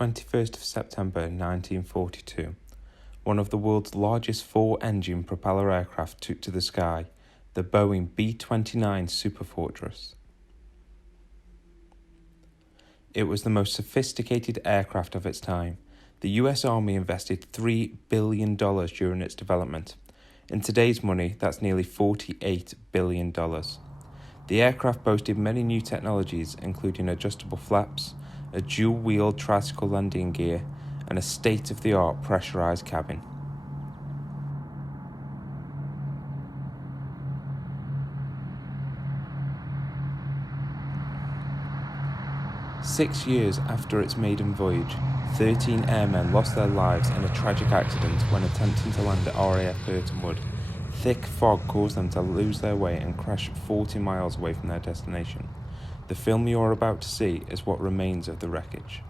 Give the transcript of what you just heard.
21st of September 1942, one of the world's largest four-engine propeller aircraft took to the sky, the Boeing B29 Superfortress. It was the most sophisticated aircraft of its time. The US Army invested $3 billion during its development. In today's money, that's nearly $48 billion. The aircraft boasted many new technologies, including adjustable flaps, a dual-wheel tricycle landing gear, and a state-of-the-art pressurized cabin. Six years after its maiden voyage, 13 airmen lost their lives in a tragic accident when attempting to land at RAF Burtonwood. Thick fog caused them to lose their way and crash 40 miles away from their destination. The film you are about to see is what remains of the wreckage.